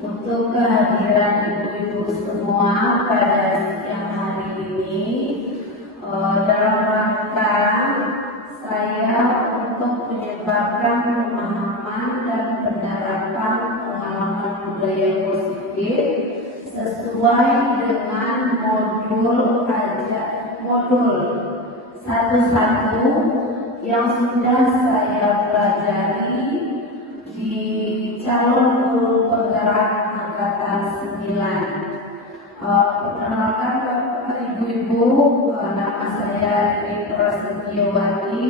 untuk kehadiran ibu-ibu semua pada siang hari ini dalam rangka saya untuk menyebarkan pemahaman dan penerapan pengalaman budaya positif sesuai dengan modul satu-satu yang sudah saya pelajari di calon guru penggerak angkatan 9. Perkenalkan Bapak Ibu-ibu, nama saya Dwi Prasetyowati,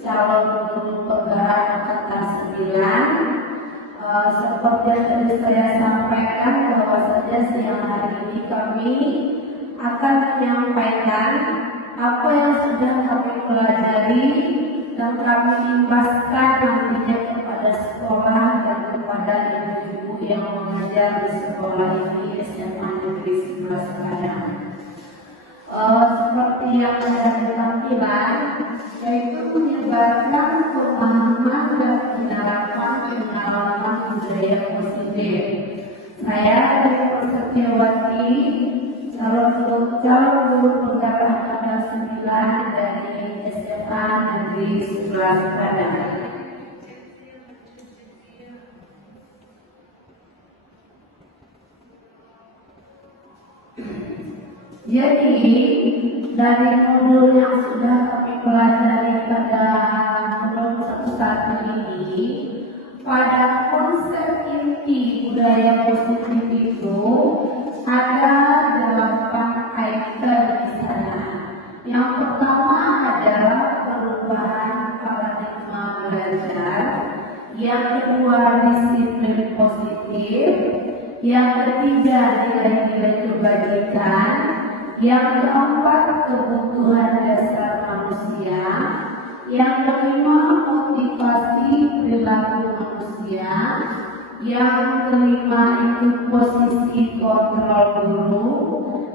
calon guru penggerak angkatan 9. Seperti yang tadi saya sampaikan bahwa saja siang hari ini kami akan menyampaikan apa yang sudah kami pelajari dan kami limpahkan nantinya kepada sekolah dan kepada ibu-ibu yang mengajar di sekolah ini SMA Negeri 11 Padang. Seperti yang ada di tampilan, yaitu menyebarkan pemahaman dan penerapan pengalaman budaya positif. Saya Dwi Prasetyowati, calon guru penggerak angkatan 9 dari SMA Negeri 11 Padang. Jadi dari modul yang sudah kami pelajari pada modul 1 ini, pada konsep inti budaya positif itu ada 8 item di sana. Yang pertama adalah perubahan paradigma belajar, yang kedua disiplin positif, yang ketiga nilai-nilai kebajikan, yang keempat kebutuhan dasar manusia, yang kelima motivasi perilaku manusia, yang kelima itu posisi kontrol guru,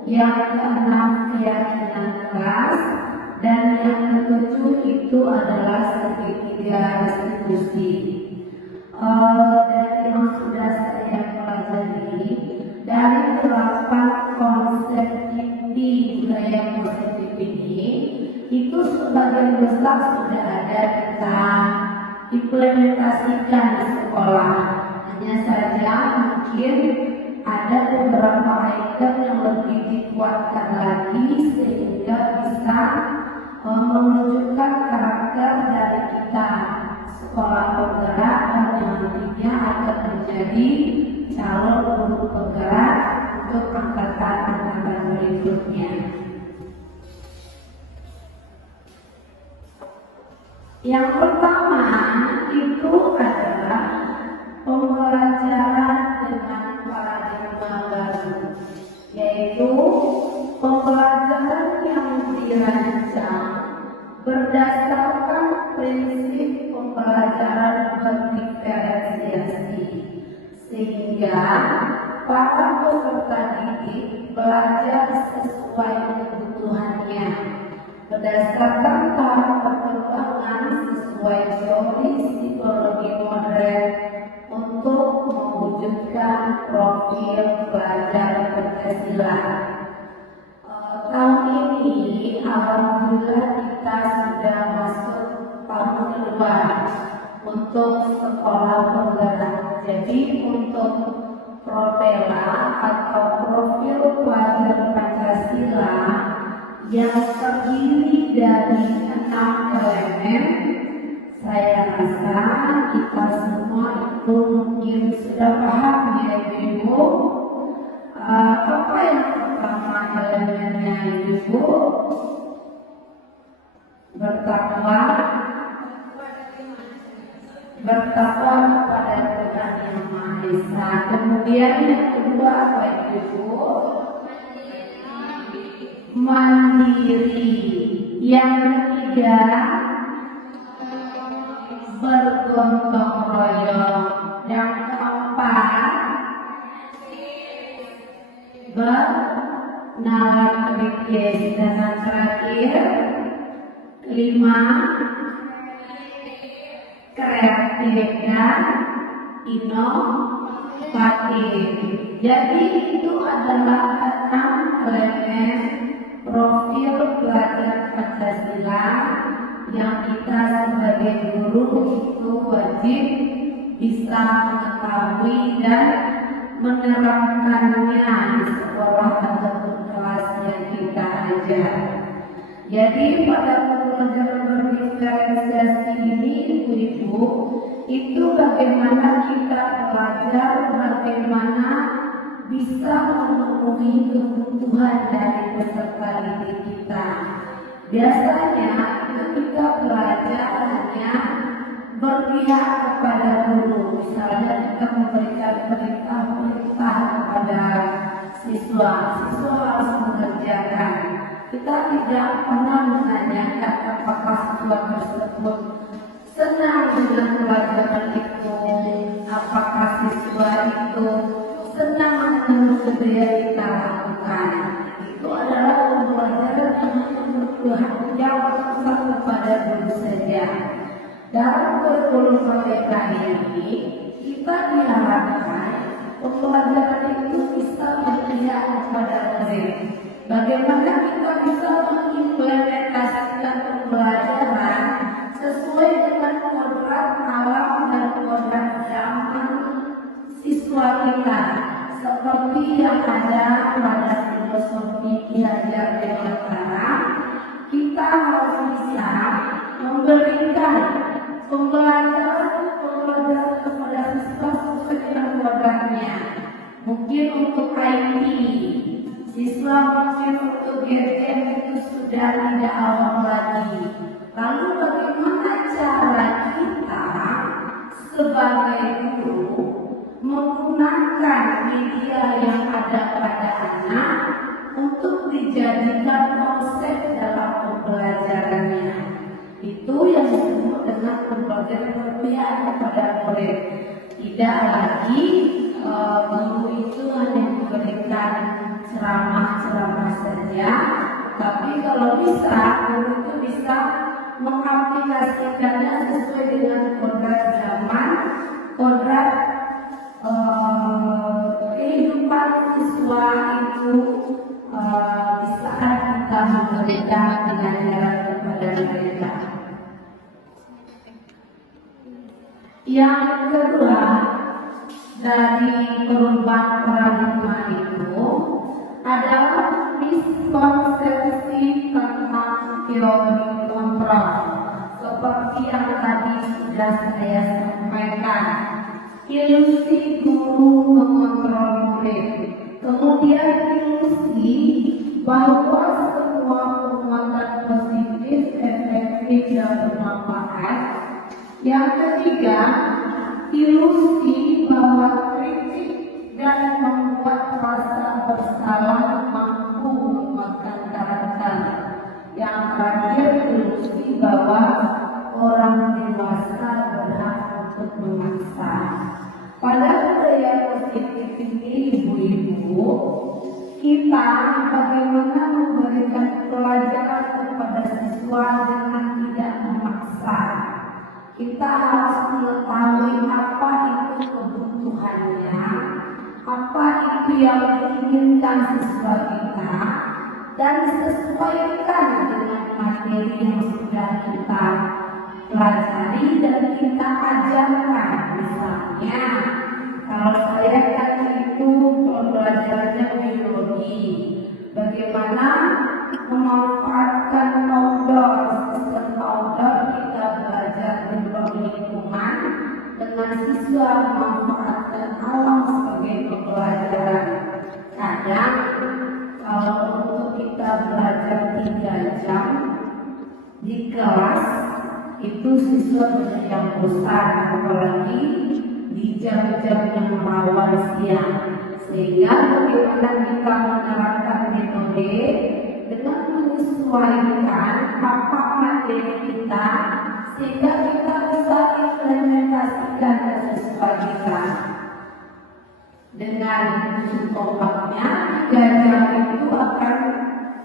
yang keenam keyakinan kelas, dan yang ketujuh itu adalah segitiga restitusi. Dari yang sudah saya pelajari dari 8 konsep inti budaya positif ini, itu sebagian besar sudah ada kita implementasikan di sekolah. Hanya saja mungkin ada beberapa item yang lebih dikuatkan lagi sehingga bisa menunjukkan karakter dari kita sekolah penggerak dan nantinya akan menjadi calon guru penggerak untuk angkatan berikutnya. Yang pertama itu adalah pembelajaran dengan paradigma baru, yaitu pembelajaran yang dirancang berdasarkan prinsip pembelajaran berdiferensiasi, sehingga para peserta didik belajar sesuai kebutuhannya berdasarkan tahap perkembangan sesuai teori psikologi modern untuk mewujudkan profil pelajar Pancasila. Tahun ini alhamdulillah kita sudah masuk tahun kedua untuk sekolah penggerak. Jadi untuk Propela atau profil pelajar Pancasila yang terdiri dari 6 elemen, saya rasa kita semua itu mungkin sudah paham ya Ibu. Apa yang pertama elemennya Ibu? Bertakwa kepada Tuhan Yang Maha Esa. Kemudian yang kedua apa Ibu? Mandiri. Yang ketiga bergotong royong. Yang keempat bernalar kritis. Dan yang terakhir kelima kreatif dan inovatif. Jadi itu adalah 6 elemen profil pelajar Pancasila yang kita sebagai guru itu wajib bisa mengetahui dan menerapkannya di sekolah ataupun kelas yang kita ajar. Jadi pada pembelajaran berdiferensiasi ini ibu-ibu, itu bagaimana kita belajar bagaimana bisa memenuhi kebutuhan dari peserta didik kita. Biasanya ketika belajar hanya berpihak kepada guru, misalnya kita memberikan perintah kepada siswa harus mengerjakan. Kita tidak pernah menanyakan apakah siswa tersebut senang dengan pelajaran itu, apakah siswa itu senang dengan kerja yang kita lakukan. Itu adalah pembelajaran yang berpusat kepada guru saja. Dalam kurikulum merdeka ini, kita diharapkan pembelajaran itu bisa berpihak kepada murid. Bagaimana kita bisa mengimplementasikan pembelajaran sesuai dengan kodrat alam dan kodrat zaman siswa kita, seperti yang ada pada filosofi Ki Hajar Dewantara. Kita harus bisa memberikan pembelajaran kepada siswa sesuai dengan kodratnya. Mungkin untuk IT, siswa mungkin untuk gadget itu sudah tidak awam lagi. Lalu bagaimana cara kita sebagai guru menggunakan media yang ada pada anak untuk dijadikan konsep dalam pembelajarannya? Itu yang disebut dengan pembelajaran berpihak kepada murid. Tidak lagi guru itu hanya memberikan ceramah saja, tapi kalau bisa guru itu bisa mengaplikasikannya sesuai dengan kodrat zaman, kodrat kehidupan siswa itu di saat kita memberikan pengajaran kepada mereka. Yang kedua, dari perubahan paradigma itu adalah miskonsepsi tentang teori kontrol, seperti yang tadi sudah saya sampaikan. Ilusi guru mengontrol murid, kemudian ilusi bahwa semua penguatan positif, efektif dan bermanfaat. Yang ketiga, ilusi bahwa kritik dan membuat rasa bersalah mampu menguatkan karakter. Yang terakhir, ilusi bahwa orang dewasa berhak untuk memaksa. Pada budaya positif ini, ibu-ibu, kita bagaimana memberikan pelajaran kepada siswa dengan tidak memaksa. Kita harus mengetahui apa itu kebutuhannya, apa itu yang diinginkan siswa kita, dan sesuaikan dengan materi yang sudah kita pelajari dan kita ajarkan. Misalnya, kalau saya kan itu pelajarannya biologi, bagaimana memanfaatkan outdoor, sistem outdoor kita belajar di lingkungan dengan siswa memanfaatkan alam sebagai pembelajaran. Kadang kalau untuk kita belajar 3 jam di kelas itu siswa banyak yang bosan, apalagi di jam-jam yang rawan siang. Sehingga bagaimana kita menerapkan metode dengan menyesuaikan apa materi kita, sehingga kita bisa implementasikan ke siswa kita. Dengan contohnya, 3 jam itu akan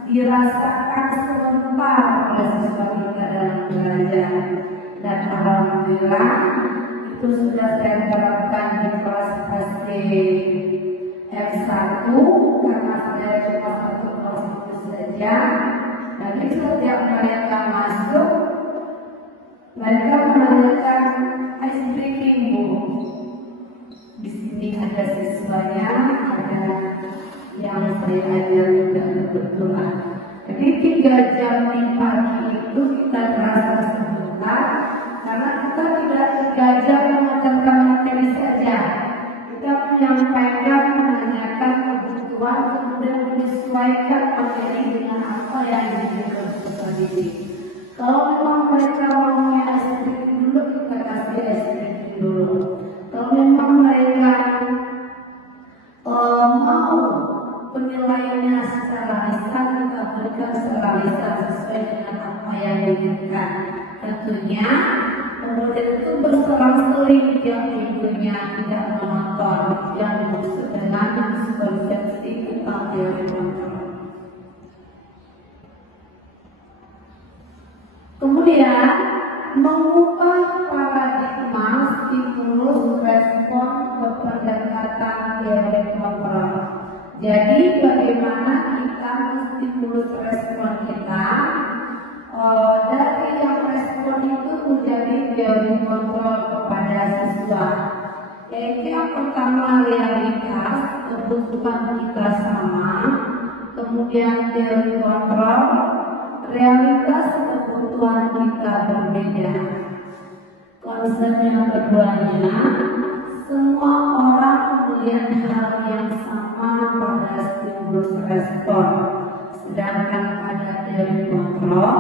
dirasakan sebentar oleh siswa kita dalam belajar. Dan alhamdulillah itu sudah saya terapkan di kelas SD F1 karena saya cuma satu kelas itu saja. Jadi setiap mereka masuk, mereka menanyakan ice breaking Bu. Di sini ada siswanya, ada yang saya ajar juga kebetulan. Jadi 3 jam di pagi itu kita terasa sebentar, karena kita tidak 3 jam mengajarkan materi saja. Kita menyampaikan, menanyakan kebutuhan, kemudian menyesuaikan materi dengan apa yang diinginkan peserta didik. Kalau memang mereka maunya SPT dulu, kita kasih SPT dulu. Kalau memang mereka mau penilaiannya secara lisan, kita berikan secara lisan sesuai dengan apa yang diinginkan. Tentunya kemudian itu berselang-seling yang ibunya tidak menonton, yang dengan miskonsepsi tentang teori kontrol. Kemudian mengubah paradigma stimulus respon ke pendekatan teori kontrol. Jadi bagaimana kita menstimulus respon kita dari yang respon itu menjadi teori kontrol kepada siswa. Yaitu yang pertama realitas, kebutuhan kita sama, kemudian teori kontrol, realitas kebutuhan kita berbeda. Konsep yang keduanya, semua orang melihat hal yang sama pada stimulus respon. Sedangkan pada teori kontrol,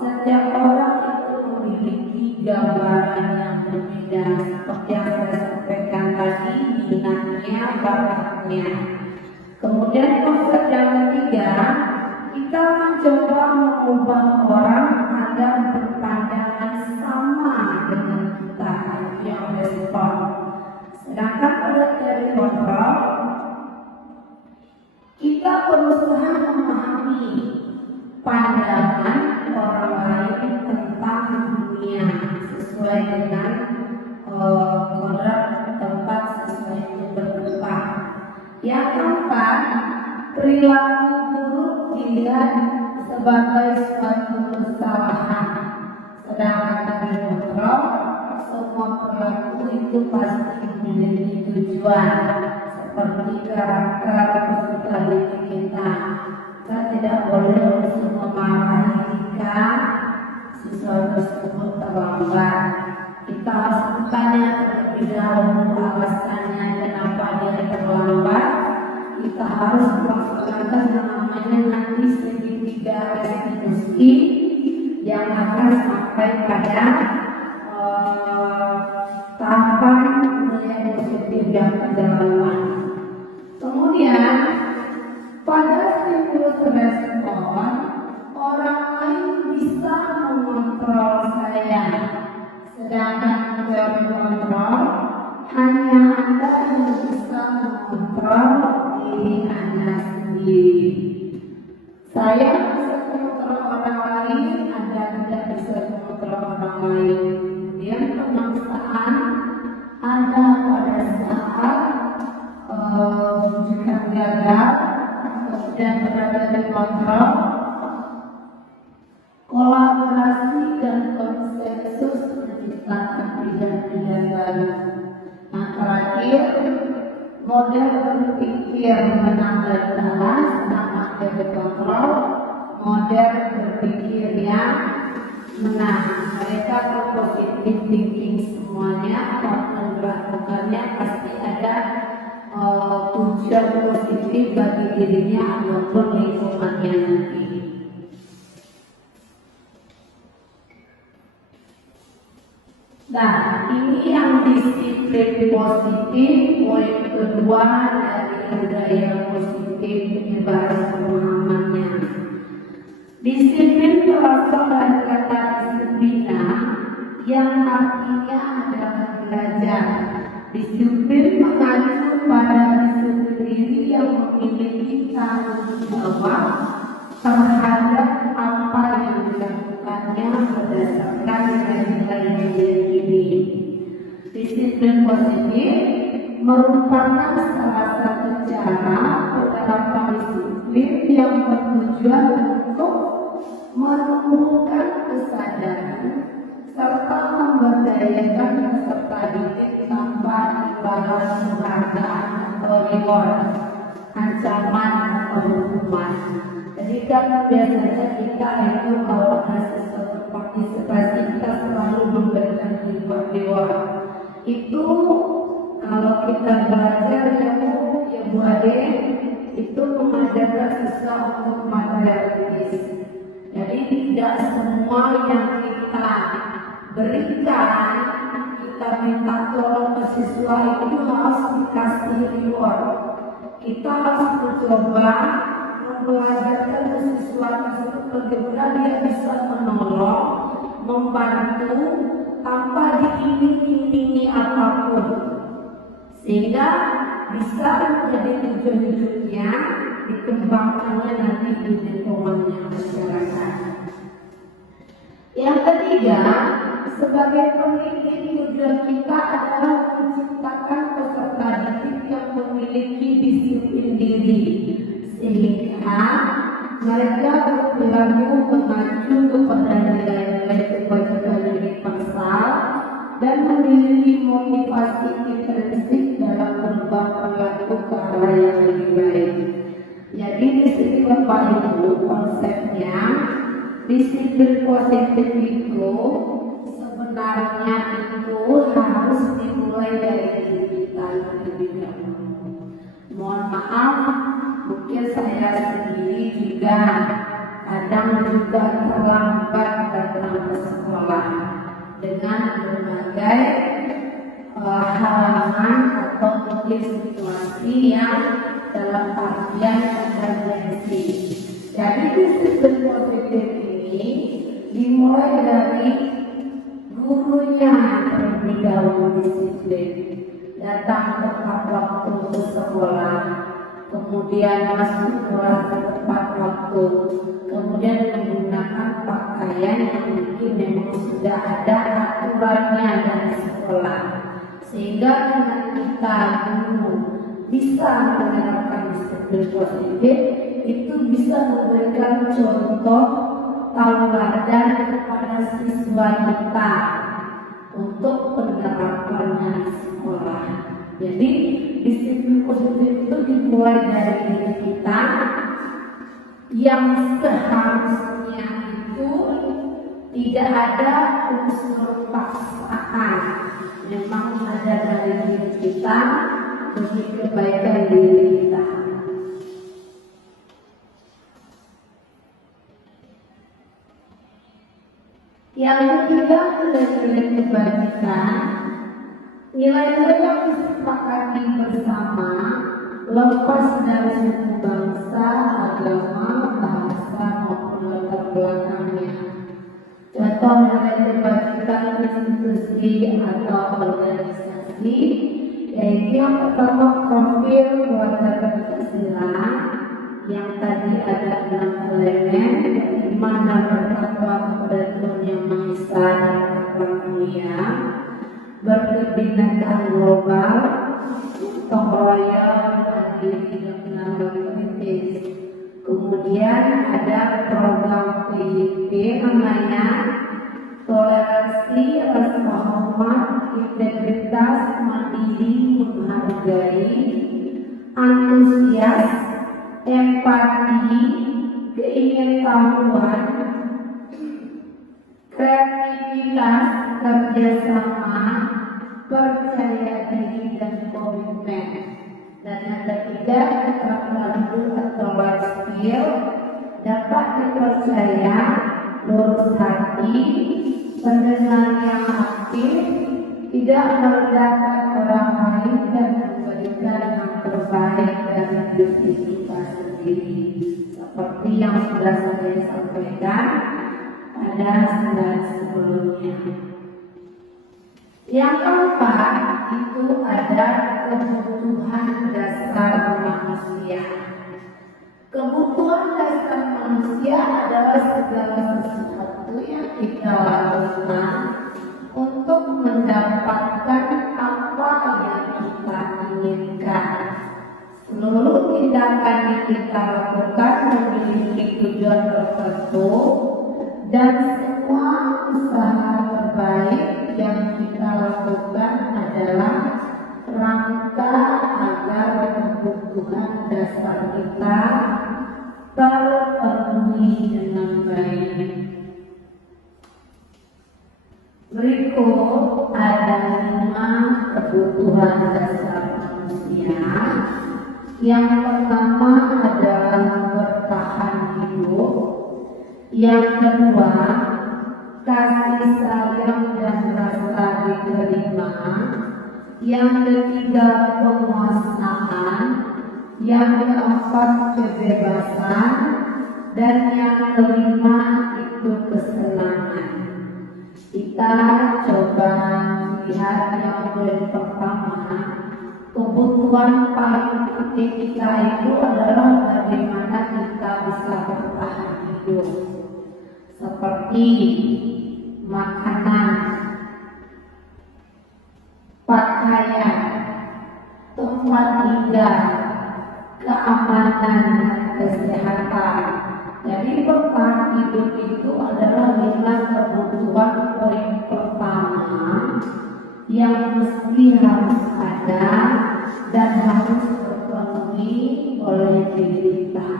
setiap orang itu memiliki gambaran yang berbeda, seperti yang saya sampaikan tadi, minatnya, bakatnya. Kemudian konsep yang ketiga, kita mencoba mengubah orang agar berpandangan sama dengan kita, yang respon. Sedangkan pada teori kontrol, kita berusaha memahami pandangan orang lain tentang dunia sesuai dengan kodrat tempat siswa itu berkembang. Yang keempat, perilaku buruk dilihat sebagai suatu kesalahan. Sedangkan dari kontrol, semua perilaku itu pasti memiliki tujuan, seperti karakter peserta didik kita. Kita tidak boleh langsung memarahi jika siswa tersebut terlambat. Kita harus bertanya terlebih dahulu alasannya kenapa dia terlambat. Kita harus melaksanakan yang namanya nanti segitiga restitusi yang akan sampai pada tahapan nilai positif yang kedalaman. Kemudian pada stimulus respon, orang lain bisa mengontrol saya. Sedangkan teori kontrol, hanya Anda yang bisa mengontrol diri Anda sendiri. Saya bisa mengontrol orang lain, Anda tidak bisa mengontrol orang lain. Kemudian pemaksaan ada pada saat bukan gagal, kemudian berada di kontrol, kolaborasi dan konsensus menciptakan pilihan-pilihan baru. Yang terakhir, model berpikir menang dan kalah sama teori kontrol, model berpikir yang menang. Mereka berpositif thinking semuanya, apapun melakukannya pasti ada tujuan positif bagi dirinya ataupun lingkungannya nanti. Nah, ini yang disiplin positif, poin kedua dari budaya positif penyebaran pemahamannya. Disiplin berasal dari kata disiplina yang artinya adalah belajar. Disiplin mengacu pada disiplin diri yang memiliki tanggung jawab terhadap apa yang dilakukannya berdasarkan nilai-nilai ini. Disiplin positif merupakan salah satu cara penerapan disiplin yang bertujuan untuk menumbuhkan kesadaran serta memberdayakan peserta didik tanpa imbalan penghargaan atau reward, ancaman atau hukuman. Jadi kan biasanya kita itu kalau ada sesuatu partisipasi kita selalu memberikan reward. Itu kalau kita belajar ya Bu Ade, itu mengajarkan siswa untuk materialistis. Jadi tidak semua yang kita berikan, kita minta tolong ke siswa itu harus dikasih reward. Kita harus mencoba mempelajarkan ke siswa tersebut bagaimana dia bisa menolong, membantu tanpa diiming-imingi apapun, sehingga bisa menjadi tujuan hidupnya dikembangkannya nanti di lingkungannya masyarakat. Yang ketiga, sebagai pendidik tujuan kita adalah menciptakan peserta didik yang memiliki disiplin diri, sehingga mereka berperilaku mengacu kepada nilai-nilai kewajiban universal dan memiliki motivasi intrinsik dalam berubah perilaku ke arah yang lebih baik. Jadi di sini Bapak Ibu konsepnya disiplin positif itu sebenarnya itu harus dimulai dari diri kita lebih dahulu. Mohon maaf, mungkin saya sendiri juga kadang juga terlambat datang ke sekolah dengan berbagai halangan atau mungkin situasi yang dalam artian emergensi. Jadi disiplin positif ini dimulai dari gurunya terlebih dahulu disiplin, datang tepat waktu ke sekolah, kemudian masuk sekolah tepat waktu, kemudian menggunakan pakaian yang mungkin memang sudah ada aturannya dari sekolah, sehingga dengan kita guru bisa menerapkan disiplin positif, itu bisa memberikan contoh tauladan kepada siswa kita untuk penerapannya di sekolah. Jadi disiplin positif itu dimulai dari diri kita yang seharusnya itu tidak ada unsur paksaan, memang ada dari diri kita demi kebaikan diri kita. Yang ketiga, nilai-nilai kebajikan. Nilai-nilai yang disepakati bersama lepas dari suku bangsa, agama, bahasa maupun latar belakangnya. Contoh nilai kebajikan institusi atau organisasi, yaitu yang pertama profil keluarga Pancasila yang tadi ada 6 elemen, beriman dan bertakwa kepada Tuhan Yang Maha Esa dan akhlak mulia, berkebinekaan global, gotong royong, mandiri dan tenaga kritis. Kemudian ada program PIP namanya toleransi, rasa hormat, integritas, mandiri, menghargai, antusias, empati, keingintahuan, kreativitas, kerjasama, percaya diri dan komitmen. Dan yang ketiga, keterampilan atau life skill, dapat dipercaya, lurus hati, pendengar yang aktif, tidak merendahkan orang lain dan memberikan yang terbaik dari diri kita sendiri, seperti yang sudah saya sampaikan pada slide sebelumnya. Yang keempat itu ada kebutuhan dasar manusia. Kebutuhan dasar manusia adalah segala sesuatu yang kita lakukan untuk mendapatkan pendidikan. Seluruh tindakan yang kita lakukan memiliki tujuan tertentu dan semua usaha terbaik yang kita lakukan adalah rangka agar kebutuhan dasar kita terpenuhi dengan baik. Berikut ada 5 kebutuhan dasar manusia. Yang pertama adalah bertahan hidup. Yang kedua, kasih sayang dan rasa diterima. Yang ketiga, penguasaan. Yang keempat, kebebasan. Dan yang kelima itu kesenangan. Kita coba lihat yang pertama. Kebutuhan paling penting kita itu adalah bagaimana kita bisa bertahan hidup. Seperti makanan, pakaian, tempat tinggal, keamanan, dan kesehatan. Jadi bertahan hidup itu adalah 5 kebutuhan poin pertama yang mesti harus ada dan harus terpenuhi oleh diri kita.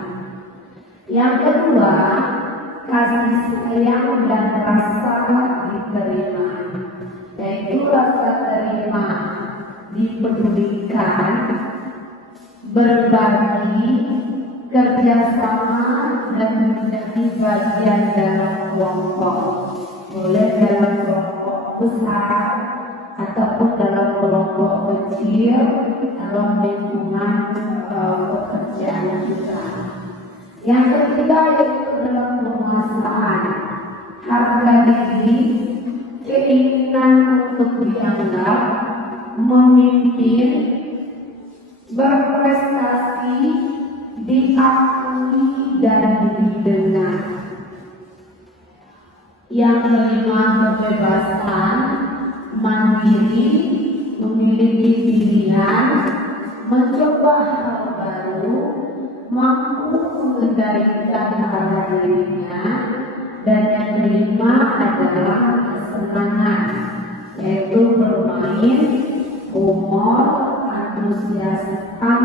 Yang kedua, kasih sayang dan rasa diterima, yaitu rasa terima, dipedulikan, berbagi, kerjasama, dan menjadi bagian dalam kelompok, boleh dalam kelompok besar ataupun dalam kelompok kecil dalam lingkungan pekerjaan kita. Yang ketiga yaitu dalam penguasaan, harga diri, keinginan untuk dianggap, memimpin, berprestasi, diakui dan didengar. Yang kelima, kebebasan, mandiri, memiliki pilihan, mencoba hal baru, mampu mengendalikan harga dirinya. Dan yang kelima adalah kesenangan, yaitu bermain, humor, antusiasme,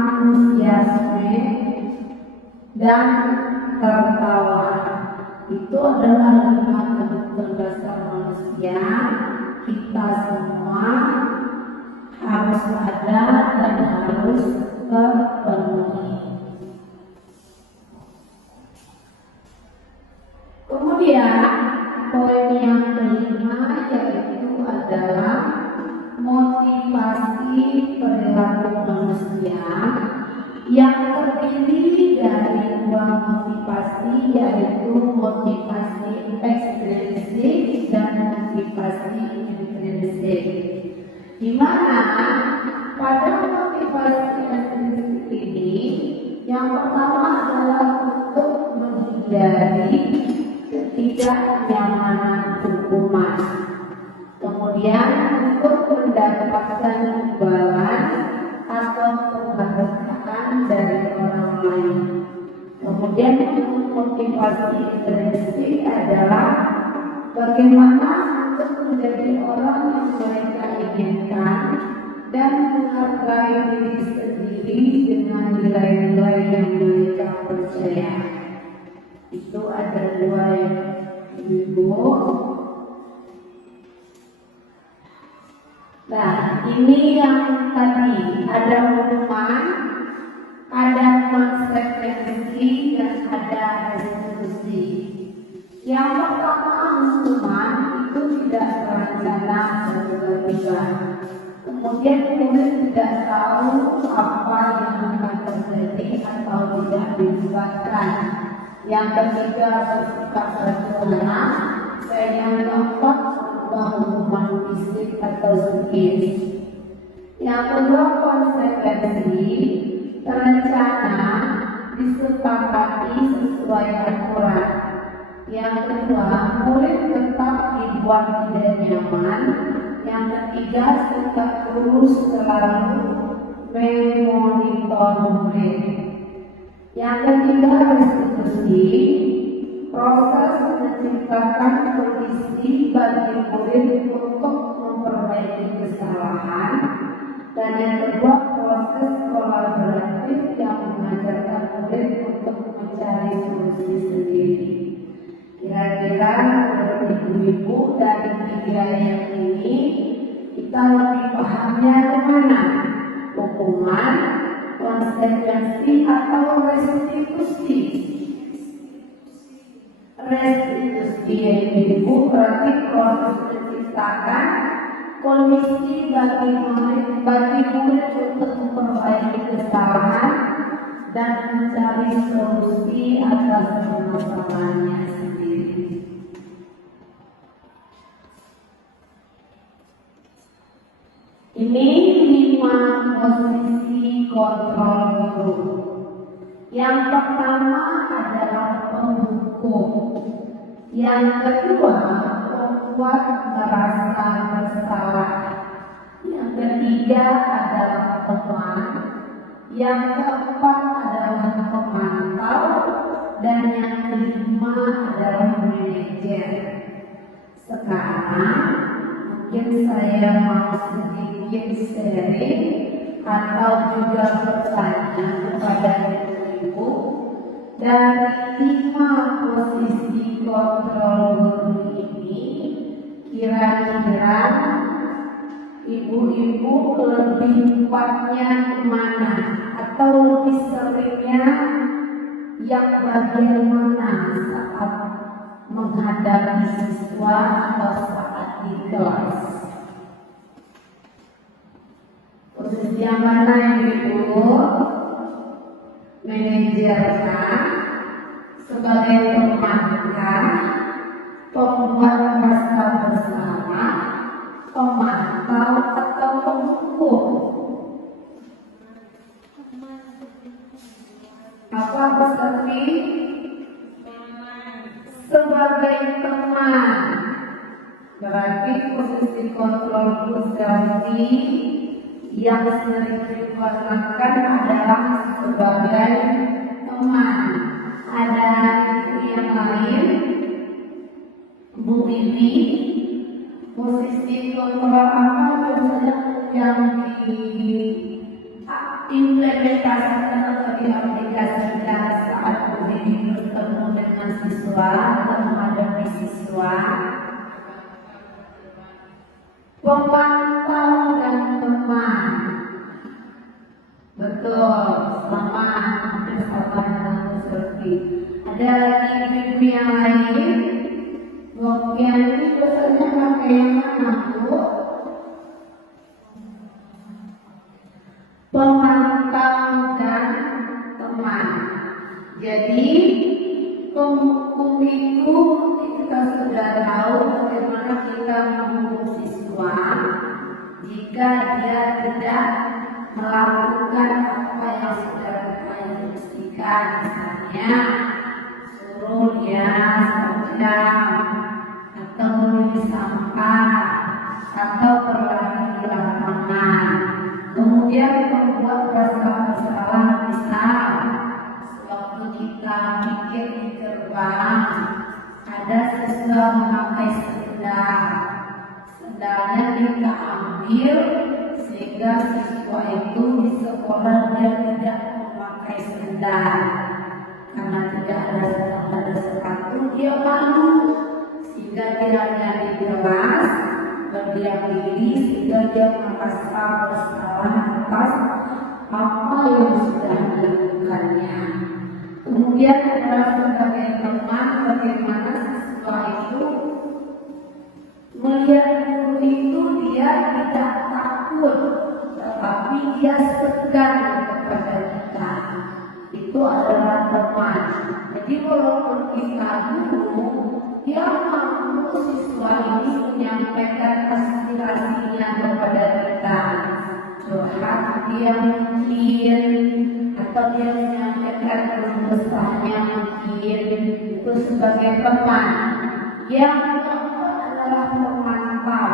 dan tertawa. Itu adalah 5 kebutuhan dasar manusia. Kita semua harus ada dan harus terpenuhi. Kemudian poin yang kelima yaitu adalah motivasi perilaku manusia yang terdiri dari 2 motivasi, yaitu motivasi ekstrinsik dan motivasi intrinsik. Di mana pada motivasi ekstrinsik ini yang pertama adalah untuk menghindari ketidaknyamanan hukuman, kemudian untuk mendapatkan imbalan atau penghargaan dari orang lain. Kemudian motivasi intrinsik adalah bagaimana untuk menjadi orang yang mereka inginkan dan menghargai diri sendiri dengan nilai-nilai yang mereka percaya. Itu ada 2 yang ibu. Nah, ini yang tadi ada hukuman, ada konsekuensi, dan ada restitusi. Yang pertama, hukuman itu tidak terencana tiba-tiba. Kemudian kita tidak tahu apa yang akan terjadi atau tidak dilibatkan. Yang ketiga, bersifat sederhana, saya dapat hukuman fisik atau psikis. Yang kedua, konsekuensi terencana, disepakati sesuai aturan. Yang kedua, murid tetap dibuat tidak nyaman. Yang ketiga, sikap guru selalu kontrol murid. Yang ketiga, restitusi, proses menciptakan kondisi bagi murid untuk memperbaiki kesalahan. Dan yang kedua, proses kolaboratif yang mengajarkan murid untuk mencari solusi sendiri. Kira-kira menurut ibu-ibu dari tiga yang ini kita lebih pahamnya kemana? Hukuman, konsekuensi, atau restitusi? Restitusi ibu berarti proses menciptakan kondisi bagi murid untuk memperbaiki kesalahan dan mencari solusi atas permasalahannya sendiri. Ini 5 posisi kontrol guru. Yang pertama adalah penghukum. Yang kedua, membuat merasa bersalah. Yang ketiga adalah teman. Yang keempat adalah pemantau. Dan yang kelima adalah manajer. Sekarang mungkin saya mau sedikit sharing atau juga bertanya kepada ibu-ibu dari 5 posisi kontrol guru ini, kira-kira ibu-ibu lebih tepatnya kemana atau lebih seringnya yang bagian mana saat menghadapi siswa atau saat di kelas? Posisi yang mana yang ibu? Manajernya, sebagai pemantau, pembuat merasa bersalah, pemantau, atau penghukum? Apa posisi? Sebagai teman. Berarti posisi kontrol guru yang sering digunakan adalah sebagai teman. Ada yang lain, Bu Bibi, posisi kontrol apa yang diimplementasikan atau diaplikasikan saat Bu Bibi bertemu dengan siswa atau menghadapi siswa? Pemantau dan teman. Betul, sama dengan seperti. Ada lagi ibu yang lain. Mungkin ini biasanya pakai yang mana, Bu? Pemantau dan teman. Jadi penghukum itu kita sudah tahu bagaimana kita menghukum siswa jika dia tidak melakukan apa yang sudah kita instruksikan, misalnya suruh dia sedang atau memilih sampah atau berlari di lapangan, kemudian membuat rasa bersalah. Misal sewaktu kita pikir di gerbang ada siswa memakai sendalnya kita ambil sehingga siswa itu di sekolah dia tidak memakai sendal karena tidak ada sepatu, dia malu sehingga dia hanya di kelas berdiam diri sehingga dia merasa bersalah atas apa yang sudah dilakukannya. Kemudian adalah sebagai teman, bagaimana siswa itu melihat guru itu dia tidak takut, tetapi dia segan kepada kita. Itu adalah teman. Jadi walaupun kita guru, dia mampu siswa ini menyampaikan aspirasinya kepada kita. Curhat dia mungkin, atau dia menyampaikan keluh-kesahnya mungkin. Itu sebagai teman. Yang kedua adalah pemantau.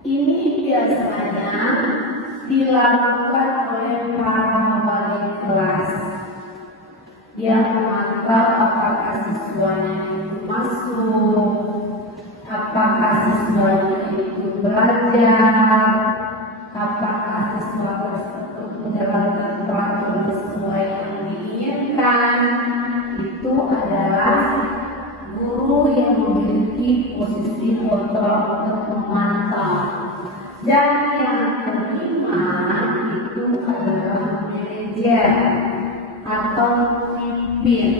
Ini biasanya dilakukan oleh para wali kelas yang memantau apakah siswanya itu masuk, apakah siswanya itu belajar, apakah siswa tersebut menjalankan peraturan sesuai yang diinginkan. Itu adalah guru yang memiliki posisi kontrol untuk memantau. Dan yang kelima itu adalah manajer atau pemimpin.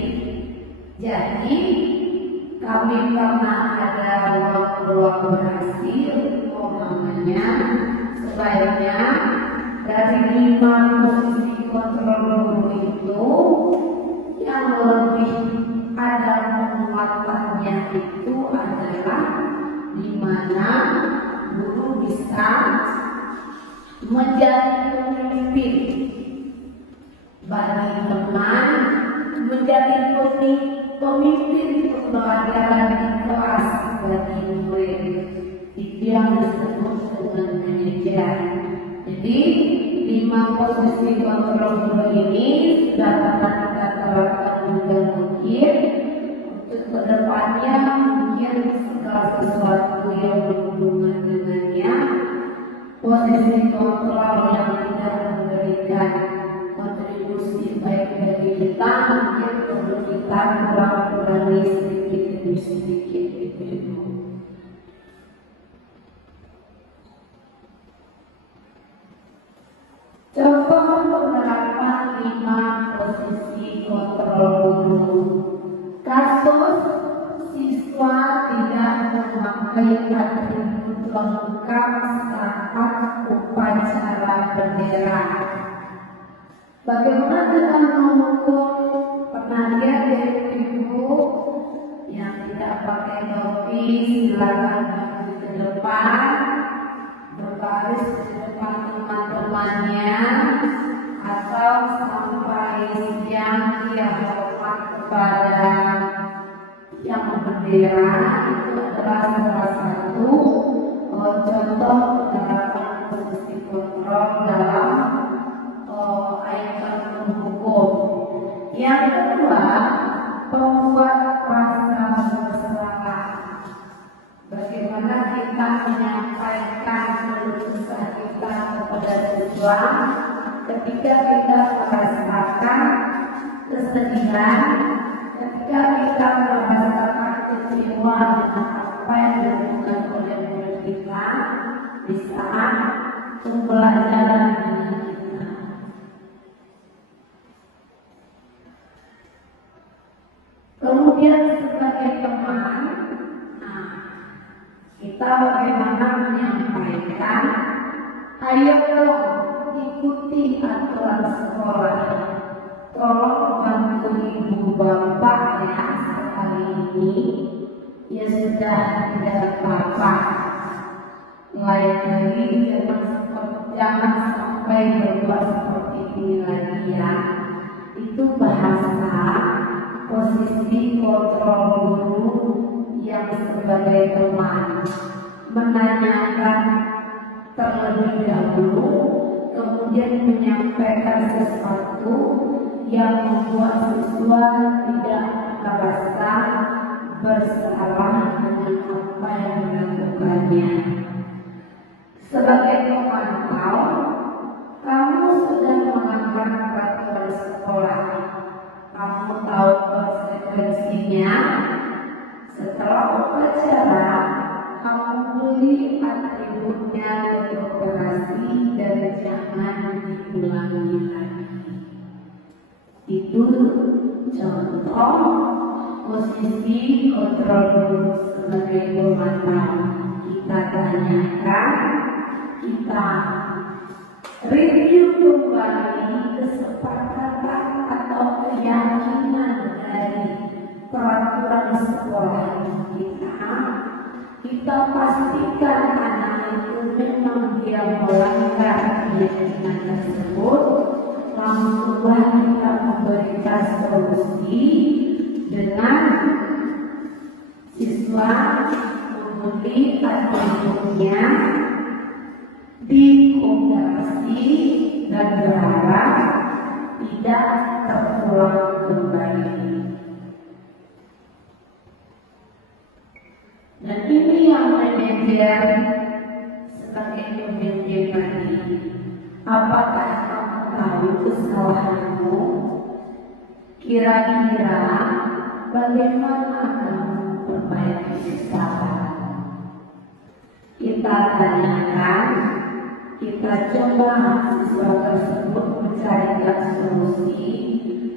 Jadi kami pernah ada kolaborasi namanya, sebaiknya dari 5 posisi kontrol guru itu yang lebih ada penguatannya itu adalah di mana guru bisa menjadi pemimpin bagi teman, menjadi pemimpin pembelajaran di kelas bagi murid. Itu yang disebut dengan manajer. Jadi 5 posisi kontrol guru ini sudah dapat kita terapkan juga mungkin untuk kedepannya, mungkin segala sesuatu yang berhubungan dengannya. Posisi kontrol yang tidak memberikan kontribusi baik bagi kita, mungkin perlu kita kurangi sedikit demi sedikit. Coba penerapan 5 posisi kontrol guru. Kasus siswa tidak memakai atribut lengkap saat upacara bendera. Bagaimana kita mengukur? Pernah lihat ibu yang tidak pakai topi, silakan maju ke depan, berbaris di depan teman-temannya, atau sampai yang hormat kepada yang bendera. Itu adalah salah satu contoh penerapan posisi kontrol dalam ayat hukum. Yang kedua, membuat rasa bersalah. Bagaimana kita menyampaikan keluh kesah kita kepada siswa ketika kita merasakan kesedihan, ketika kita merasakan kecewa dengan apa yang dilakukan oleh murid kita di saat pembelajaran dengan kita. Kemudian sebagai teman, kita bagaimana menyampaikan, ayo dong ikuti aturan sekolah, tolong bantu ibu bapak ya sekali ini, ya sudah tidak apa-apa, lain lagi jangan sampai berbuat seperti ini lagi ya. Itu bahasa posisi kontrol guru yang sebagai teman, menanyakan terlebih dahulu, kemudian menyampaikan sesuatu yang membuat siswa tidak merasa bersalah dengan apa yang dilakukannya. Sebagai pemantau, kamu sudah melanggar peraturan sekolah. Kamu tahu konsekuensinya. Setelah upacara, kamu beli atributnya untuk operasi dan jangan diulangi lagi. Itu contoh posisi kontrol guru sebagai pemantau. Kita tanyakan, kita review kembali kesepakatan atau keyakinan dari peraturan sekolah kita. Kita pastikan anak itu memang dia melanggar keyakinan tersebut. Langsunglah kita memberikan solusi dengan siswa mengundi atributnya, dikomunikasi dan berharap tidak terulang kembali. Dan ini yang manajer sebagai pemimpin tadi. Apakah kamu tahu kesalahanmu? Kira-kira bagaimana kamu perbaiki kesalahan? Kita tanyakan, kita coba siswa tersebut mencarikan solusi,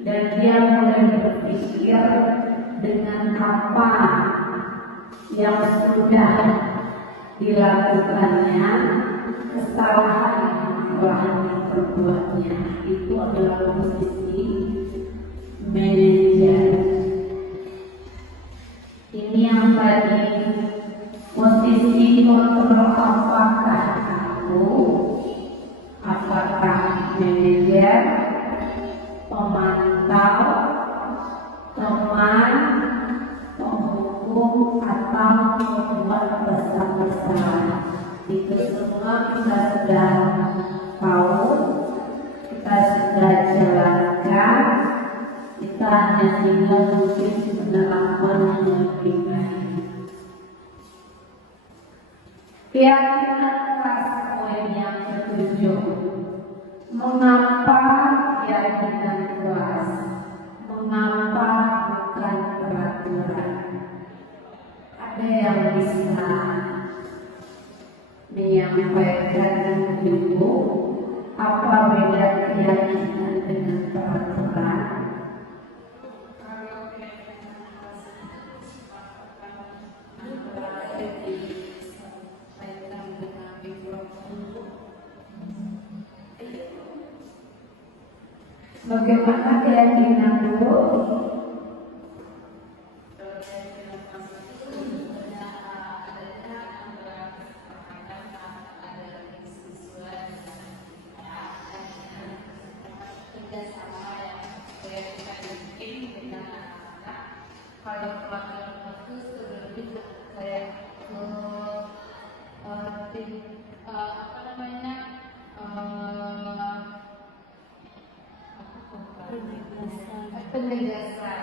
dan dia mulai berpikir dengan apa yang sudah dilakukannya, kesalahan yang telah diperbuatnya. Itu adalah posisi manajer. Ini yang tadi posisi kontrol. Apakah aku, apakah manajer, pemantau, teman, penghukum, atau pembuat besar-besar? Itu semua kita sudah tahu, kita sudah jalankan. Kita hanya tinggal mungkin penerapan yang lebih baik. Keyakinan keras, poin yang ketujuh. Mengapa keyakinan keras? Mengapa bukan peraturan? Ada yang bisa menyampaikan ibu apa beda keyakinan dengan peraturan? Bagaimana keyakinan dulu? Penegasan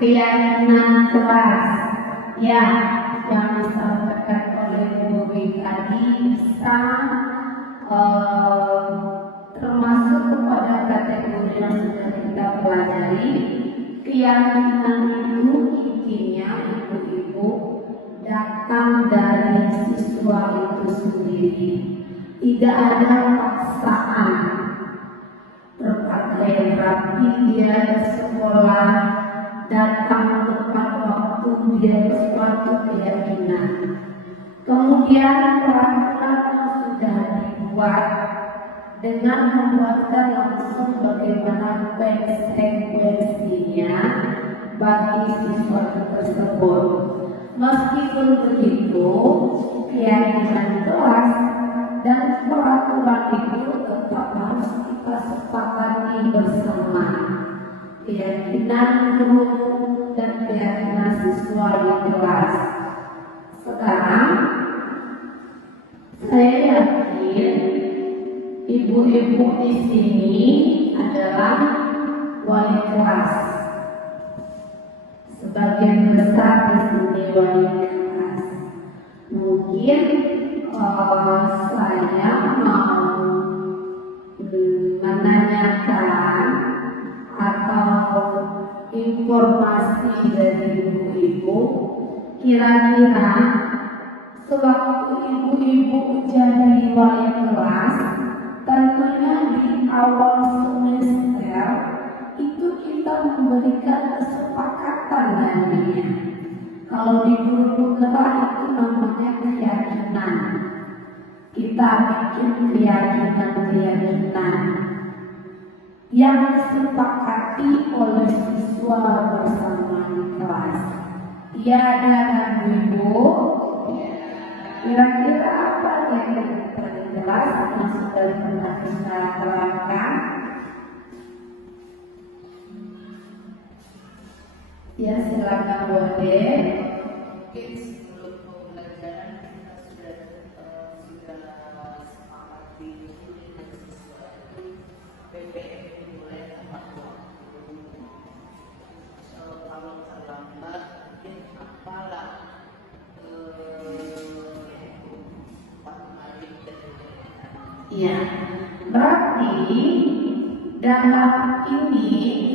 keyakinan keras ya, yang disampaikan oleh Bobi tadi bisa termasuk kepada kategori yang sudah kita pelajari. Keyakinan itu intinya ibu-ibu datang dari siswa itu sendiri, tidak ada paksaan. Terpakai rapi dia ke sekolah, datang tepat waktu dia suatu keyakinan. Kemudian peraturan yang sudah dibuat dengan membuatkan langsung bagaimana konsekuensinya bagi siswa tersebut. Meskipun begitu, keyakinan kelas dan peraturan itu tetap harus kita sepakati bersama. Keyakinan guru dan keyakinan siswa di kelas. Sekarang saya yakin ibu-ibu di sini adalah wali kelas. Sebagian besar di sini wali kelas. Mungkin saya mau menanyakan atau informasi dari ibu-ibu, kira-kira sewaktu ibu-ibu jadi wali kelas, tentunya di awal semester itu kita memberikan kesepakatan namanya. Kalau di guru gerak itu namanya keyakinan. Kita bikin keyakinan yang disepakati oleh siswa bersama di kelas. Tiada kan ibu? Kira-kira apa yang kita di kelas yang sudah pernah kita terapkan? Ya, silakan boleh. Mungkin sebelum pembelajaran kita sudah Ya, berarti dalam ini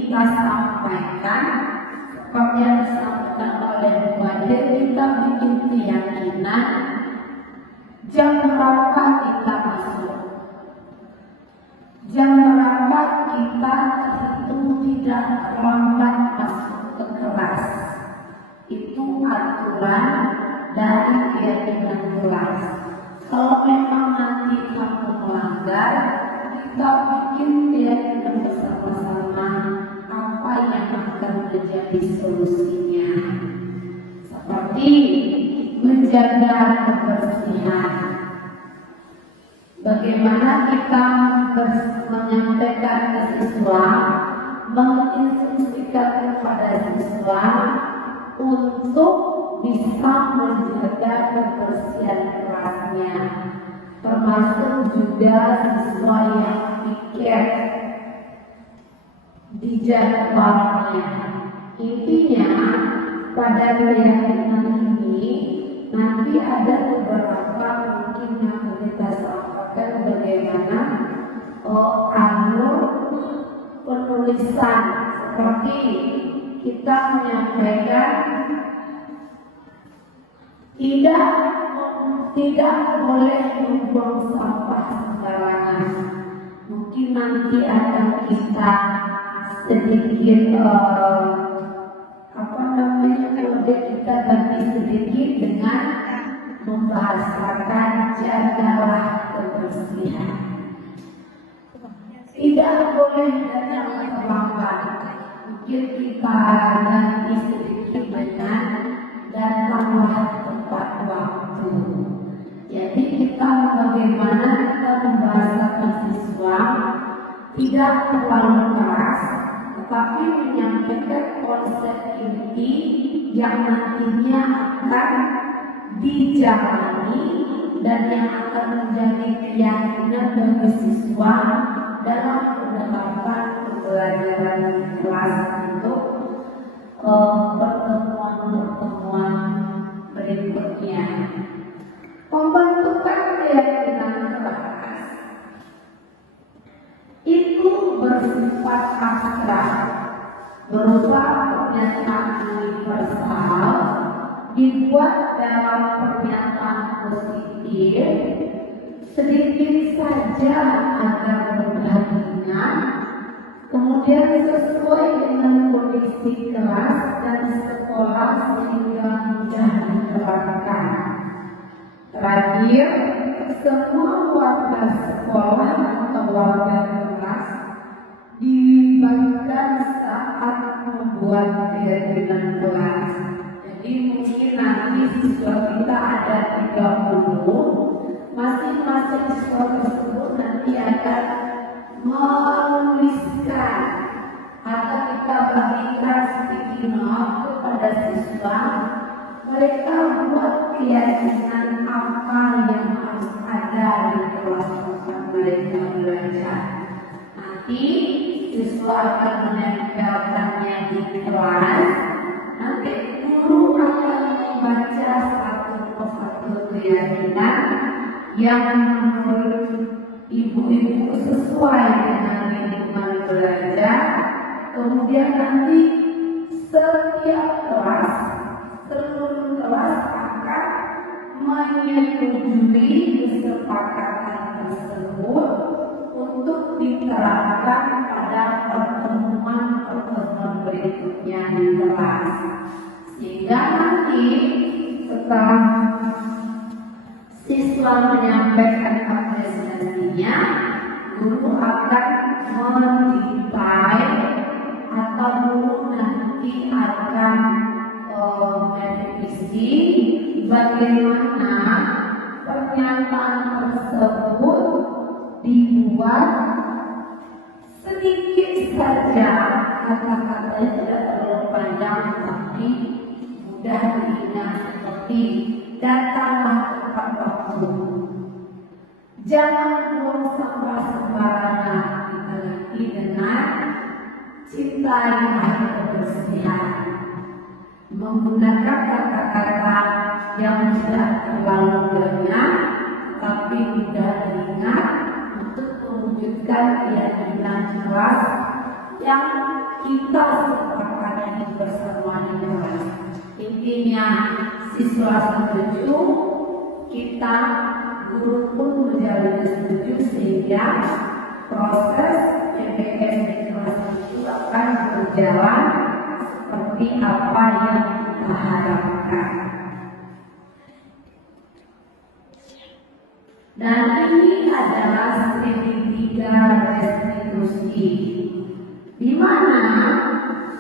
kita sampaikan seperti yang disampaikan oleh Wadir, kita bikin keyakinan jam berapa kita masuk, jam berapa kita terhitung tidak terlambat masuk ke kelas. Itu aturan dari keyakinan kelas. Kalau memang nanti kamu melanggar, kita bikin keyakinan bersama-sama apa yang akan menjadi solusinya. Seperti menjaga kebersihan. Bagaimana kita menyampaikan ke siswa, menginstruksikan kepada siswa untuk bisa menjaga kebersihan kelasnya, termasuk juga siswa yang piket di jadwalnya. Intinya pada keyakinan ini nanti ada beberapa mungkin yang kita sampaikan bagaimana alur penulisan, seperti kita menyampaikan tidak boleh membuang sampah sembarangan. Mungkin nanti akan kita sedikit kita ganti sedikit dengan membahasakan jagalah kebersihan. Tidak boleh datang terlambat. Mungkin kita ganti sedikit dengan datanglah tepat waktu. Jadi kita bagaimana kita membahasakan siswa tidak terlalu keras, tetapi menyampaikan konsep inti yang nantinya akan dijalani dan yang akan menjadi keyakinan bagi siswa dalam penerapan pembelajaran kelas untuk pertemuan-pertemuan berikutnya. Pembentukan keyakinan kelas itu bersifat abstrak, berupa pernyataan universal dibuat dalam pernyataan positif sedikit saja agar mudah diingat, kemudian sesuai dengan kondisi kelas dan sekolah sehingga mudah diterapkan. Terakhir, semua warga sekolah atau warga kelas dilibatkan saat membuat keyakinan kelas. Jadi mungkin nanti siswa kita ada 30, masing-masing siswa tersebut nanti akan menuliskan atau kita bagikan sedikit note kepada siswa. Mereka buat keyakinan apa yang harus ada di kelas tempat mereka belajar. Nanti siswa akan menempelkannya di kelas. Nanti guru akan membaca satu persatu keyakinan yang menurut ibu-ibu sesuai dengan lingkungan belajar. Kemudian nanti setiap kelas, seluruh kelas akan menyetujui kesepakatan tersebut untuk diterapkan pada pertemuan-pertemuan berikutnya di kelas. Sehingga nanti setelah siswa menyampaikan apresiasinya, guru akan mendetail atau guru nanti akan merevisi bagaimana pernyataan tersebut dibuat sedikit saja, kata-katanya tidak terlalu panjang tapi mudah diingat, seperti datanglah tepat waktu, jangan buang sampah sembarangan, kita ganti dengan cintailah kebersihan, menggunakan kata-kata yang tidak terlalu banyak tapi mudah diingat, memberikan keyakinan jelas yang kita sepakati bersama di kelas. Intinya siswa setuju, kita guru pun menjadi setuju, sehingga proses PPM di kelas itu akan berjalan seperti apa yang kita harapkan. Dan ini adalah segitiga restitusi, di mana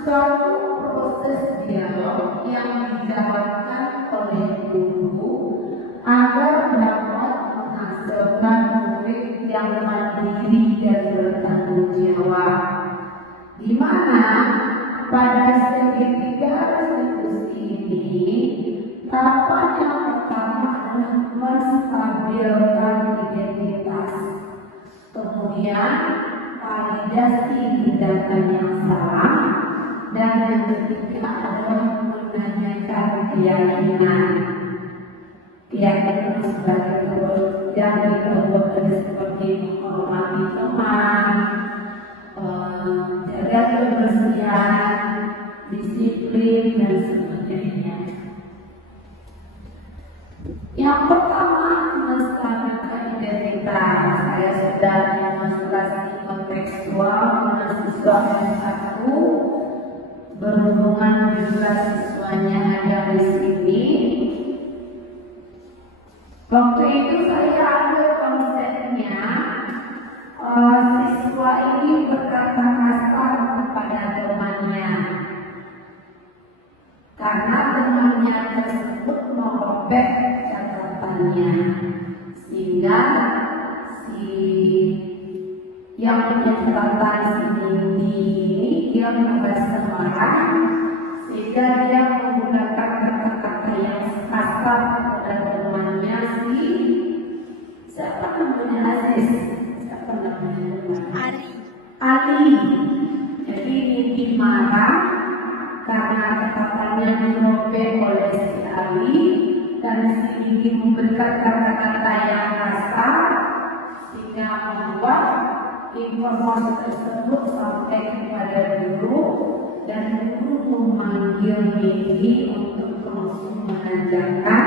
suatu proses dialog yang dijalankan oleh guru agar dapat menghasilkan murid yang mandiri dan bertanggung jawab, di mana pada segitiga restitusi ini tahapan yang pertama adalah menstabilkan identitas, kemudian validasi tindakan yang salah, dan yang ketiga adalah menanyakan keyakinan sebagai yang disebut seperti menghormati teman, jaga kebersihan, disiplin, dan sebagainya. Yang pertama, menstabilkan identitas. Saya sudah demonstrasi kontekstual dengan siswa S1, berhubungan jumlah siswanya ada di sini. Waktu itu saya ambil konsepnya, siswa ini berkata kasar kepada temannya karena temannya tersebut merobek catatannya, sehingga si yang punya catatan ini dia merasa marah, sehingga dia menggunakan kata-kata yang kasar kepada temannya. Siapa namanya Aziz? Siapa namanya? Ali. Jadi ini marah karena kata-katanya dirobek oleh si Ali, dan si ini memberikan kata-kata yang kasar, sehingga membuat informasi tersebut sampai kepada guru, dan guru memanggil Mimi untuk langsung menanyakan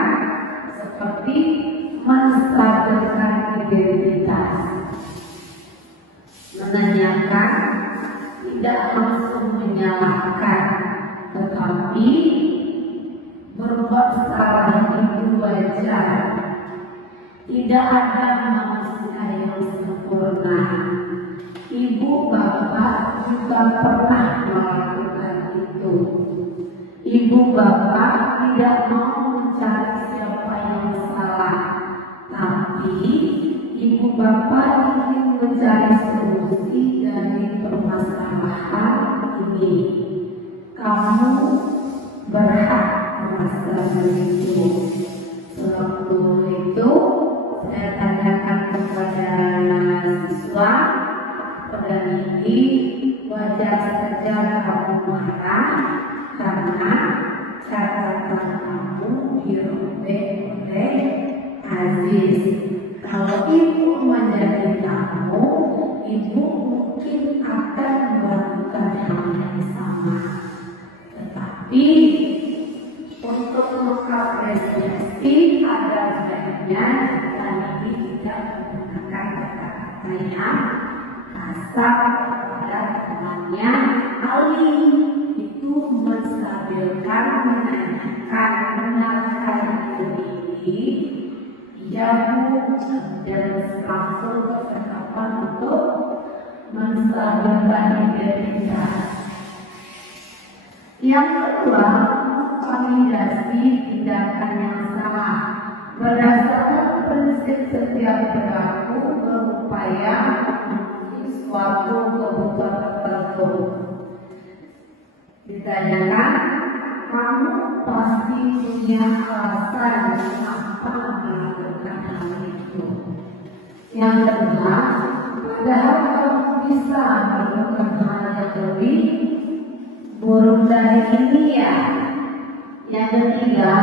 seperti menstabilkan identitas, menanyakan, tidak langsung menyalahkan, tetapi berbuat salah itu wajar. Tidak ada manusia yang sempurna. Ibu bapak juga pernah melakukan itu. Ibu bapak tidak mau mencari siapa yang salah, tapi ibu bapak ingin mencari solusi dari permasalahan ini. Kamu berhak merasa begitu. Sewaktu itu saya tanyakan kepada siswa, pada Nindi, wajar saja kamu marah karena catatan kamu dirobek oleh Aziz. Kalau ibu menjadi kamu, ibu mungkin akan melakukan hal yang sama. Tetapi untuk mengapresiasi ada baiknya Nindi tidak menggunakan kata-kata yang kasar kepada temannya Ali. Itu menstabilkan, menanyakan, menanyakan ini. Jauh dan langsung percakapan untuk menstabilkan identitas. Yang kedua, validasi tindakan yang salah. Berdasarkan prinsip setiap perilaku berupaya memenuhi suatu kebutuhan tertentu. Ditanyakan, kamu pasti punya alasan kenapa melakukan hal itu. Yang kedua, padahal kamu bisa melakukan hal yang lebih buruk dari ini ya. Yang ketiga,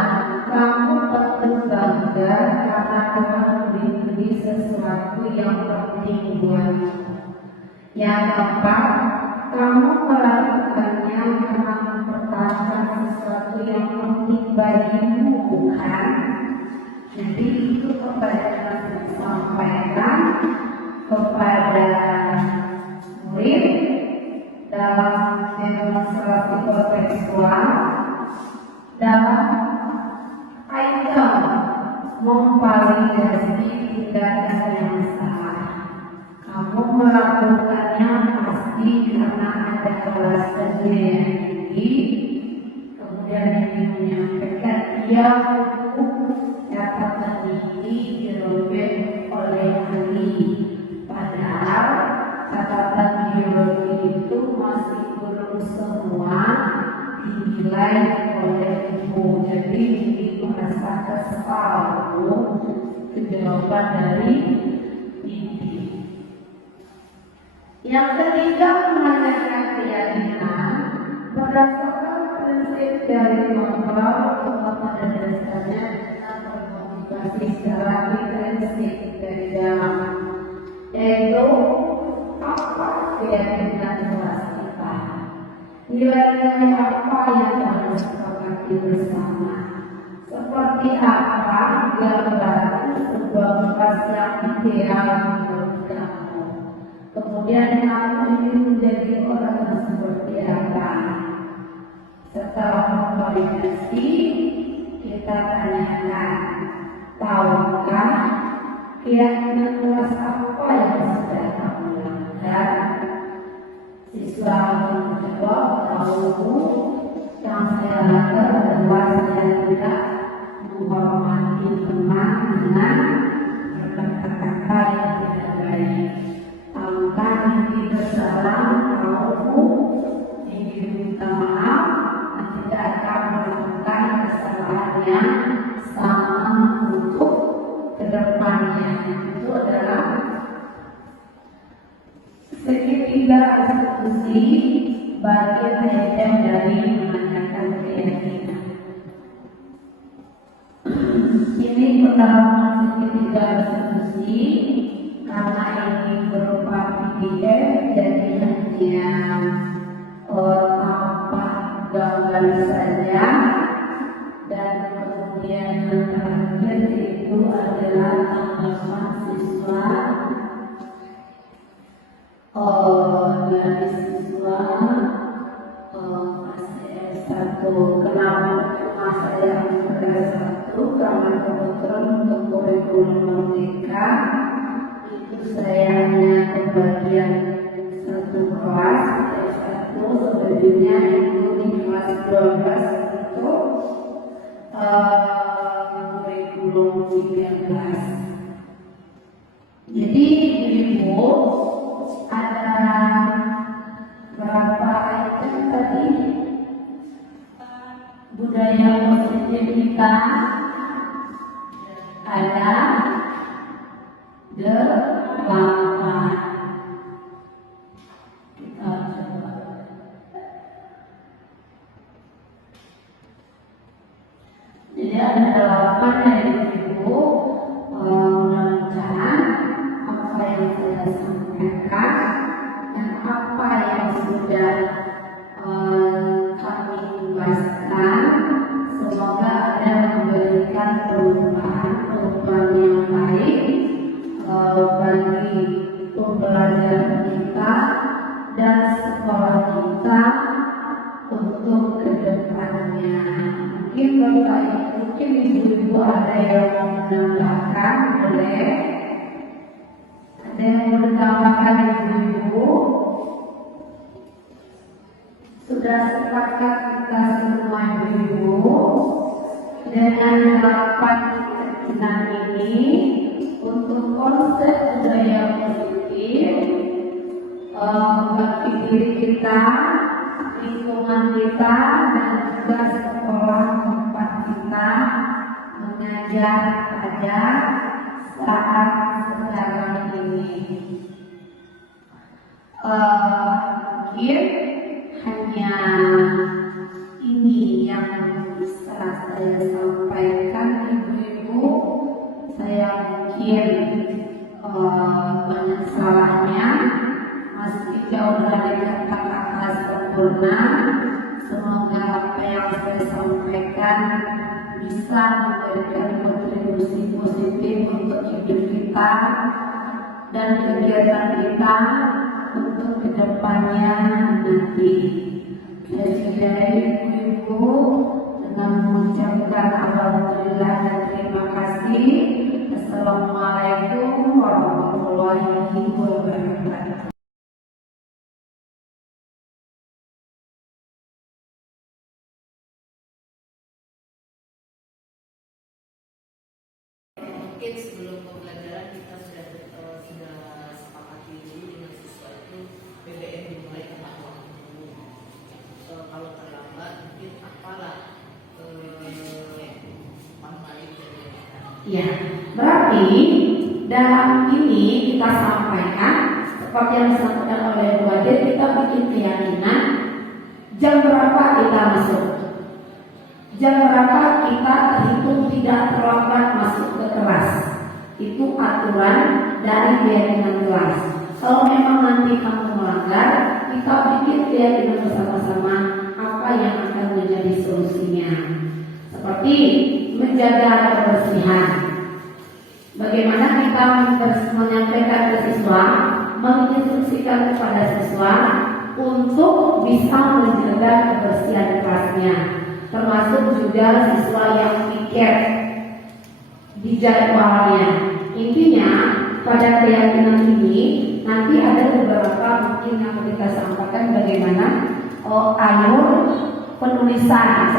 kamu patut bangga karena telah beli sesuatu yang penting buatmu. Yang keempat, kamu melakukannya karena mempertahankan sesuatu yang penting bagimu, bukan? Jadi itu kepada yang disampaikan kepada murid dalam demonstrasi kontekstual dalam item memvalidasi tindakan yang salah. Kamu melakukannya pasti karena ada alasannya yang tinggi. Kemudian ini menyampaikan dia dapat meninggi dirobek oleh ahli. Padahal catatan biologi itu masih belum semua dinilai oleh ibu. Jadi ini merasa kesal jawaban dari ibu. Yang ketiga, menanyakan keyakinan berdasarkan prinsip dari kontrol pada dasarnya dengan berkomunikasi secara intrinsik dari dalam, yaitu apa keyakinan kelas kita, nilai-nilai apa yang harus disepakati bersama, seperti apa gambaran sebuah kelas yang ideal menurut kamu. Kemudian kamu ini menjadi orang yang seperti apa? Setelah memvalidasi, kita tanyakan, tahukah keyakinan kelas apa yang sudah kamu lakukan? Siswa menjawab, tahu, yang saya lakukan adalah saya tidak menghormati teman dengan berkata-kata yang tidak baik. Tahukah ini kesalahan, tahu, ingin minta maaf, dan tidak akan melakukan kesalahan yang sama untuk kedepannya. Itu adalah segitiga eksekusi bagian ejen dari menanyakan keyakinan. Ini pendalaman segitiga eksekusi karena ini berupa PDF, jadi hanya tampak gambar saja, dan kemudian yang terakhir itu adalah tanggapan siswa dari siswa S1. Kenapa masa yang S1? Karena kebetulan untuk kurikulum merdeka itu saya hanya kebagian satu kelas S1, sebelumnya itu di kelas 12 itu kurikulum 13. Jadi ibu ada berapa item tadi? Budaya positif kita ada 8. Kita coba. Jadi ada 8 dari ibu. Mudah-mudahan apa yang saya sampaikan dan apa yang sudah kami bahaskan, semoga ada memberikan perubahan yang baik bagi pembelajaran kita dan sekolah kita untuk kedepannya. Mungkin ibu-ibu ada yang mau menambahkan, boleh? Ada yang mau menambahkan ibu-ibu? Sudah sepakat kita semua ibu-ibu dengan 8 keyakinan ini untuk konsep budaya positif bagi diri kita, lingkungan kita, dan juga sekolah tempat kita mengajar pada saat sekarang ini. Mungkin hanya ini yang bisa saya sampaikan ibu-ibu. Saya mungkin sempurna. Semoga apa yang saya sampaikan bisa memberikan kontribusi positif untuk hidup kita dan kegiatan kita untuk kedepannya nanti. Saya sudahi Ibu dengan mengucapkan alhamdulillah dan terima kasih. Assalamualaikum warahmatullahi wabarakatuh. Mungkin sebelum pembelajaran kita sudah sepakati dulu dengan siswa itu BBM dimulai tepat waktu. Kalau terlambat mungkin apalah baik dari kita. Ya, berarti dalam ini kita sampaikan seperti yang disampaikan oleh Bu Ade, kita bikin keyakinan jam berapa kita masuk, jam berapa kita terhitung tidak terlambat masuk ke kelas. Itu aturan dari keyakinan kelas. Kalau memang nanti kamu melanggar, kita bikin keyakinan bersama-sama apa yang akan menjadi solusinya. Seperti menjaga kebersihan. Bagaimana kita menyampaikan ke siswa, menginstruksikan kepada siswa untuk bisa menjaga kebersihan kelasnya, termasuk juga siswa yang piket di jadwalnya. Intinya pada keyakinan ini nanti ada beberapa mungkin yang kita sampaikan bagaimana alur penulisan.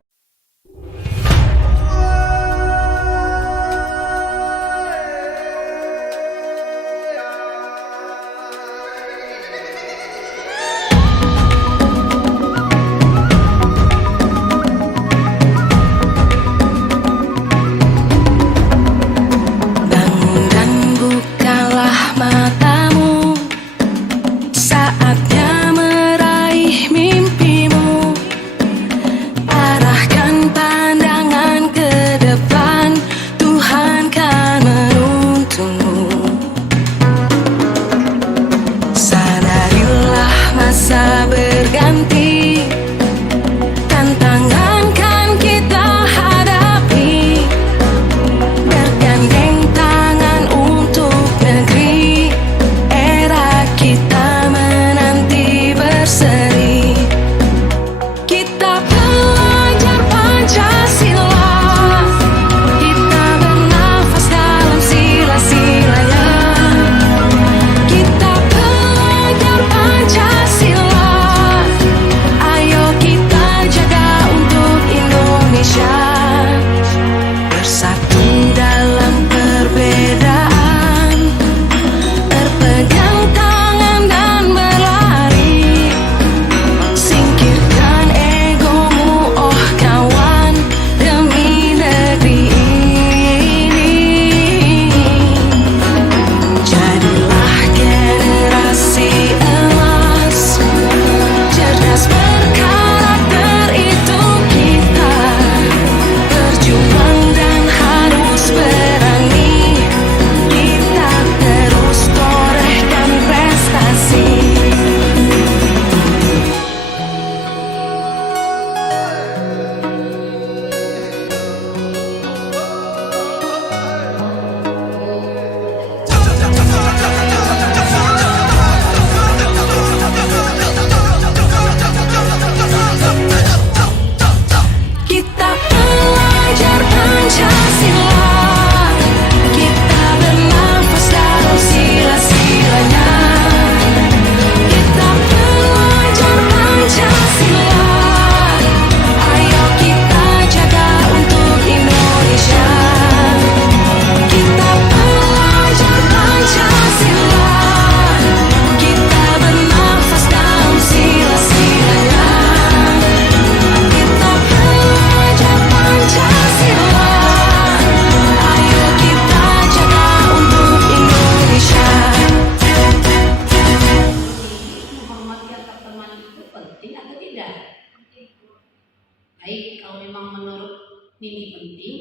Nini penting,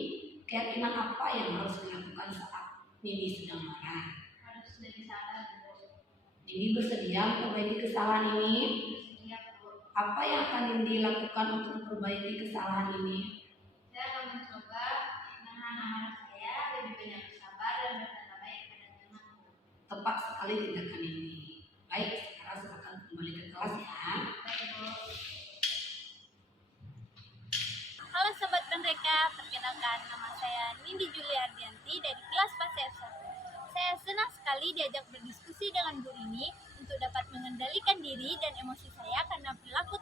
keyakinan apa yang harus dilakukan saat Nini sedang marah? Nini bersedia memperbaiki kesalahan ini? Apa yang akan Nindi lakukan untuk memperbaiki kesalahan ini? Saya akan mencoba menahan amarah saya, lebih banyak bersabar dan berkata baik pada temanku. Tepat sekali tindakan ini. Baik, sekarang silakan kembali ke kelas ya. Baik, Bu. Halo Sobat Merdeka, perkenalkan nama saya Nindi Juliardianti dari kelas PAS F1. Saya senang sekali diajak berdiskusi dengan Bu Rini untuk dapat mengendalikan diri dan emosi saya karena perilaku